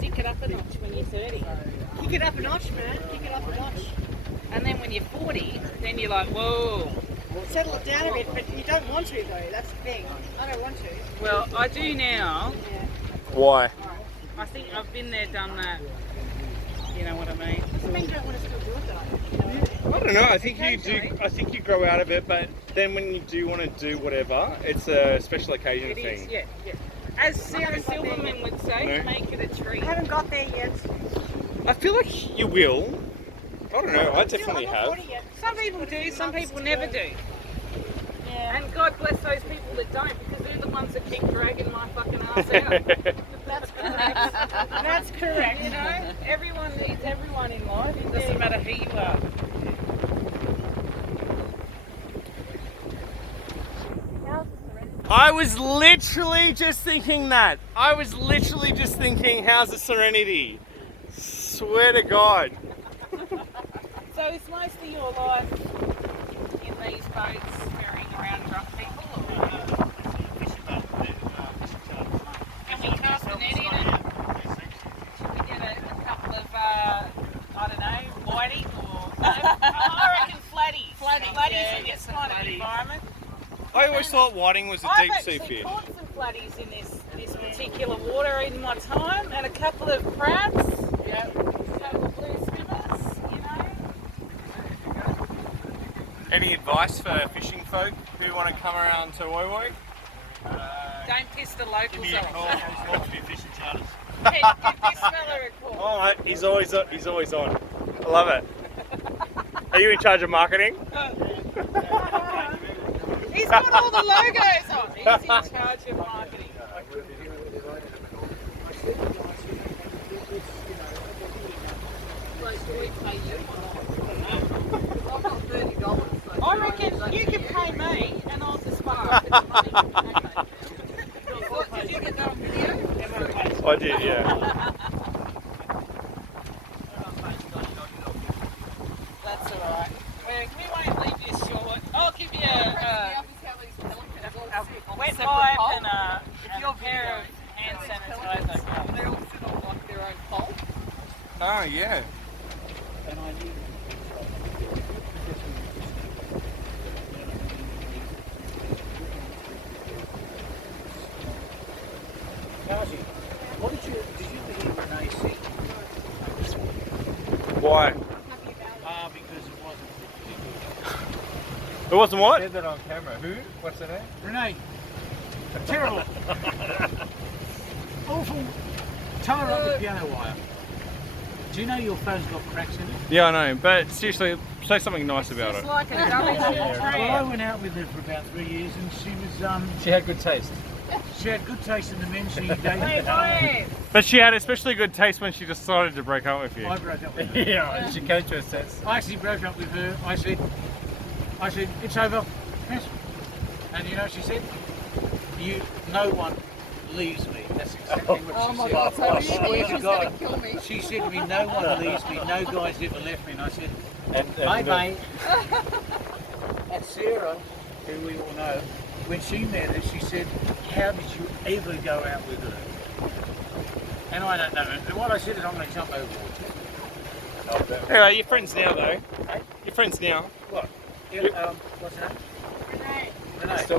stick it up a notch when you're 30. Kick it up a notch, man. Kick it up a notch. And then when you're 40, then you're like, whoa. Settle it down a bit, but you don't want to though. That's the thing. I don't want to. Well, I do now. Yeah. Why? I think I've been there, done that. You know what I mean? Doesn't mean you don't want to still do it though. I don't know. I think you do. I think you grow out of it, but then when you do want to do whatever, it's a special occasion It thing. is, yeah, yeah. As Sarah Silverman would say, No. make it a treat. I haven't got there yet. I feel like you will. I don't know. I definitely I'm not have. 40 yet. Some people do, some people never do. Yeah. And God bless those people that don't, because they're the ones that keep dragging my fucking ass out. That's correct. That's correct. You know, everyone needs everyone in life. It doesn't matter who you are. I was literally just thinking that. I was literally just thinking, how's the Serenity? Swear to God. So is most of your life in these boats ferrying around drunk people? Or? Can we cast a net in it? Should we get a couple of, I don't know, whiting or... I reckon flatties. Flatties in this kind of environment. I always thought whiting was a I've deep sea actually fish. caught some flatties in this particular water in my time, and a couple of crabs. Yep. Couple of blue swimmers, you know. Any advice for fishing folk who want to come around to Woi Woi? Don't piss the locals off. Give this fella a call. Oh, he's always on. I love it. Are you in charge of marketing? He's got all the logos on. He's in charge of marketing. I reckon you can pay me and I'll just borrow the money. Did you get that on video? I did, yeah. That's alright. We won't leave you short. I'll give you a wet wipe and a pair of hand sanitizer. They all sit on like their own pole. Oh, yeah. What did you hear Renee sing? Why? Because it wasn't. It wasn't what? Said that on camera. Who? What's her name? Renee, terrible. Awful. Tie her up the piano wire. Do you know your phone's got cracks in it? Yeah, I know, but seriously, say something nice about It's it. like a dummy Well, I went out with her for about 3 years and she was, She had good taste. she had good taste in the men she Hey, dated. boy! But she had especially good taste when she decided to break up with you. I broke up with her. Yeah, she came to her sense. I actually broke up with her. I said, it's over. Yes. And you know what she said? No one leaves me. That's exactly what she said. I swear to God. She said to me, no one leaves me. No guy's ever left me. And I said, hey mate, and Sarah, who we all know, when she met her, she said, how did you ever go out with her? And I don't know. And what I said is, I'm going to jump overboard. Anyway, you're friends now, though. Hey? You're friends now. What? Yeah, what's her name? Renee. Renee. Still